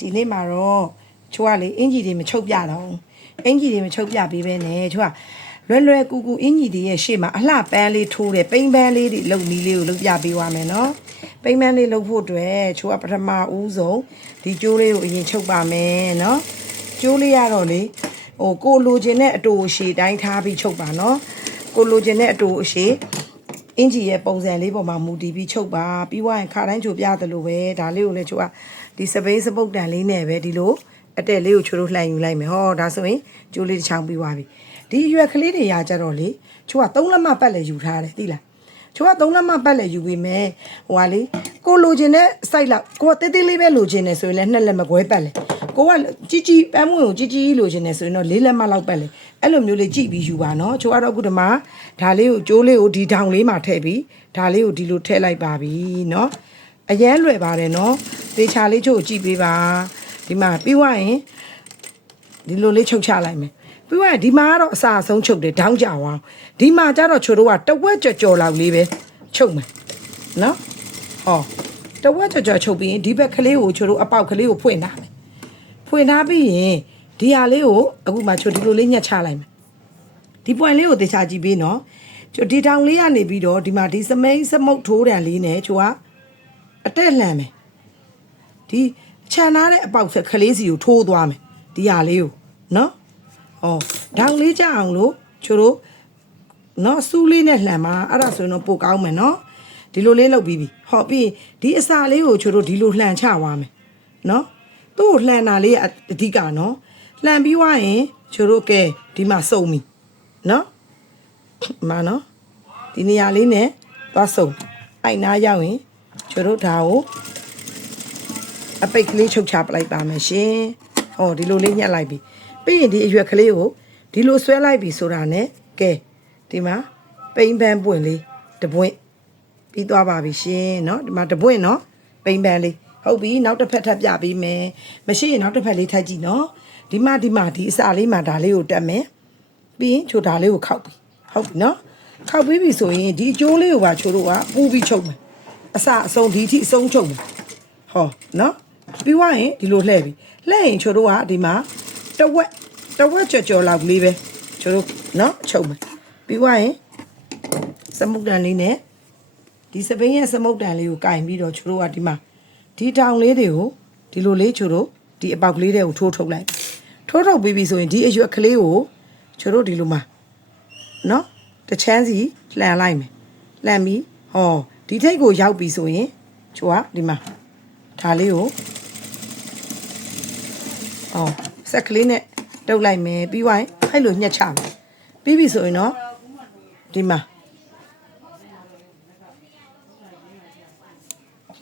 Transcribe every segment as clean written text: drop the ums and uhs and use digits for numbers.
ဒီနေ့မှာတော့ချိုးကလေအင်ကြီးတွေမချုပ်ပြတော့အင်ကြီးတွေမချုပ်ပြပေးပဲနဲ့ချိုးကလွယ်ကူကူအင်ကြီးတွေရဲ့ရှေ့မှာအလှပန်းလေးထိုးတယ်ပိန်းပန်းလေးတွေလုံမီလေးကိုလုပ်ပြပေးသွားမယ်နော်ပိန်းပန်းလေးလုပ်ဖို့အတွက်ချိုးကပထမဦးဆုံးဒီကျိုးလေးကိုအရင်ချုပ်ပါမယ်နော်ကျိုးလေးရတော့လေကိုလိုချင်တဲ့အတူအရှိတိုင်းထားပြီးချုပ်ပါနော်ကိုလိုချင်တဲ့အတူအရှိအင်ဂျီရဲ့ပုံစံလေးပေါ်မှာမူတည်ပြီးချုပ်ပါပြီးွားရင်ခါတိုင်းချိုပြသလိုပဲဒါလေးကိုလည်းချိုကဒီစပိန်စပုတ်တန်လေးနဲ့ပဲဒီလိုအတက်လေးကိုချိုတို့လှန်ယူလိုက်မယ်ဟောဒါဆိုရင်ကျိုးလေးတစ်ချောင်းပြီးသွားပြီဒီရွက်ကလေးတွေရကြတော့လေချိုက3လက်မပတ်လည်းယူထားတယ်သိလားချိုက3လက်မပတ်လည်းယူပြီးမယ်ဟိုကလေကိုလိုချင်တဲ့ site လောက်ကိုကတေးသေးလေးပဲလိုချင်တယ်ဆိုရင်လည်း2လက်မကွဲပတ်လေကိုကကြီးပန်းမွင့်ကိုကြီးလိုချင်တယ်ဆိုရင်တော့4လက်မလောက်ပတ်လေအဲ့လိုမျိုးလေးကြည့်ပြီးယူပါနော်ချိုကတော့အခုဒီမှာဒါလေးကိုကျိုးလေးကိုဒီထောင်လေးမှာထည့်ပြီးဒါလေးကိုဒီလိုထည့်လိုက်ပါပြီနော်အရန်လွယ်ပါတယ်နော်သေချာလေးချို့ကြည့်ပေးပါဒီမှာပြီးွားရင်ဒီလိုလေးချုပ်ချလိုက်မယ်ပြီးွားရင်ဒီမှာကတော့အစာအဆုံးချုပ်တယ်ဒေါင်းကြအောင်ဒီမှာကျတော့ချိုတို့ကတဝက်ကြော်လောက်လေးပဲချုပ်မယ်နော်ဟောတဝက်ကြော်ချုပ်ပြီးရင်ဒီဘက်ကလေးကိုချိုတို့အပေါက်ကလေးကိုဖွင့်ထားမယ်ဖွင့်ထားပြီးရင်ဒီဟာလေးကိုအခုမှချိုဒီလိုလေးညှက်ချလိုက်မယ်ဒီပွင့်လေးကိုသေချာကြည့်ပေးနော်ချိုဒီတောင်လေးကနေပြီးတော့ဒီမှာဒီစမိန်စမုတ်ထိုးတံလေးနဲ့ချိုကအတက်လှန်မယ်ဒီခြံထားတဲ့အပေါက်ဆက်ကလေးစီကိုထိုးသွားမယ်ဒီဟာလေးကိုနော်ဟောဒေါင်လေးကြအောင်လို့ချိုတို့နော်စူးလေးနဲ့လှန်ပါအဲ့ဒါဆိုရင်တော့ပိုကောင်းမယ်နော်ဒီလိုလေးလုပ်ပြီးပြီဟောပြီးဒီအစာလေးကိုချိုတို့ဒီလိုလှန်ချသွားမယ်နော်သူ့ကိုလှန်တာလေးအဓိကနော်လှန်ပြီးွားရင်ချိုတို့ကဲဒီမှာစုံပြီနော်မနော်ဒီနေရာလေးနဲ့သွားစုံအိုင်နာရောက်ရင်ချိုတို့ဒါကိုအပိတ်ကလေးချုပ်ချပလိုက်ပါမယ်ရှင်ဟောဒီလိုလေးညှက်လိုက်ပြီပြီးရင်ဒီအရွက်ကလေးကိုဒီလိုဆွဲလိုက်ပြီဆိုတာနဲ့ကဲဒီမှာပိန်းပန်းပွင့်လေးတပွင့်ပြီးသွားပါပြီရှင်เนาะဒီမှာတပွင့်เนาะပိန်းပန်းလေးဟုတ်ပြီနောက်တစ်ဖက်ထပ်ပြပေးမယ်မရှိရင်နောက်တစ်ဖက်လေးထပ်ကြည့်เนาะဒီမှာဒီအစာလေးမှာဒါလေးကိုတက်မယ်ပြီးရင်ချိုဒါလေးကိုခောက်ပြီဟုတ်ပြီเนาะခောက်ပြီးပြီဆိုရင်ဒီအကျိုးလေးကိုပါချိုတို့ကပူပြီးချုပ်မယ်အစာအဆုံးဒီအထိအဆုံးချုပ်မယ်ဟောเนาะပြီးွားရင်ဒီလိုလှည့်ပြီလှည့်ရင်ချိုတို့ကဒီမှာတဝက်ကြော်လောက်လေးပဲချိုတို့เนาะချုပ်မယ်ပြီးွားရင်စမုတ်တန်လေးနဲ့ဒီစပိန်ရဲ့စမုတ်တန်လေးကိုကင်ပြီးတော့ချိုတို့ကဒီမှာဒီတောင်လေးတွေကိုဒီလိုလေးချိုတို့ဒီအပေါက်ကလေးတွေကိုထိုးထုတ်လိုက်ထိုးထုတ်ပြီးပြီဆိုရင်ဒီအရွက်ကလေးကိုချိုတို့ဒီလိုမှာเนาะတချမ်းစီလှန်လိုက်မယ်လှန်ပြီးဟောဒီထိတ်ကိုရောက်ပြီဆိုရင်ချိုကဒီမှာဒါလေးကိုဆက်ကလေးနဲ့တုပ်လိုက်မယ်ပြီးွားရင်အဲ့လိုညှက်ချမယ်ပြီးပြီဆိုရင်တော့ဒီမှာ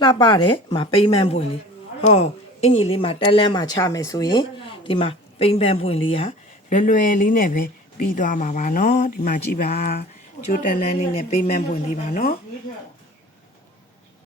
လှပတယ်မှာပိန်းပန်းပွင့်လေးဟောအင်ကြီးလေးမှာတက်လန်းမှာချမယ်ဆိုရင်ဒီမှာပိန်းပန်းပွင့်လေးကလွယ်လေးနဲ့ပဲပြီးသွားမှာပါเนาะဒီမှာကြည့်ပါကျိုးတက်လန်းလေးနဲ့ပိန်းပန်းပွင့်လေးပါเนาะ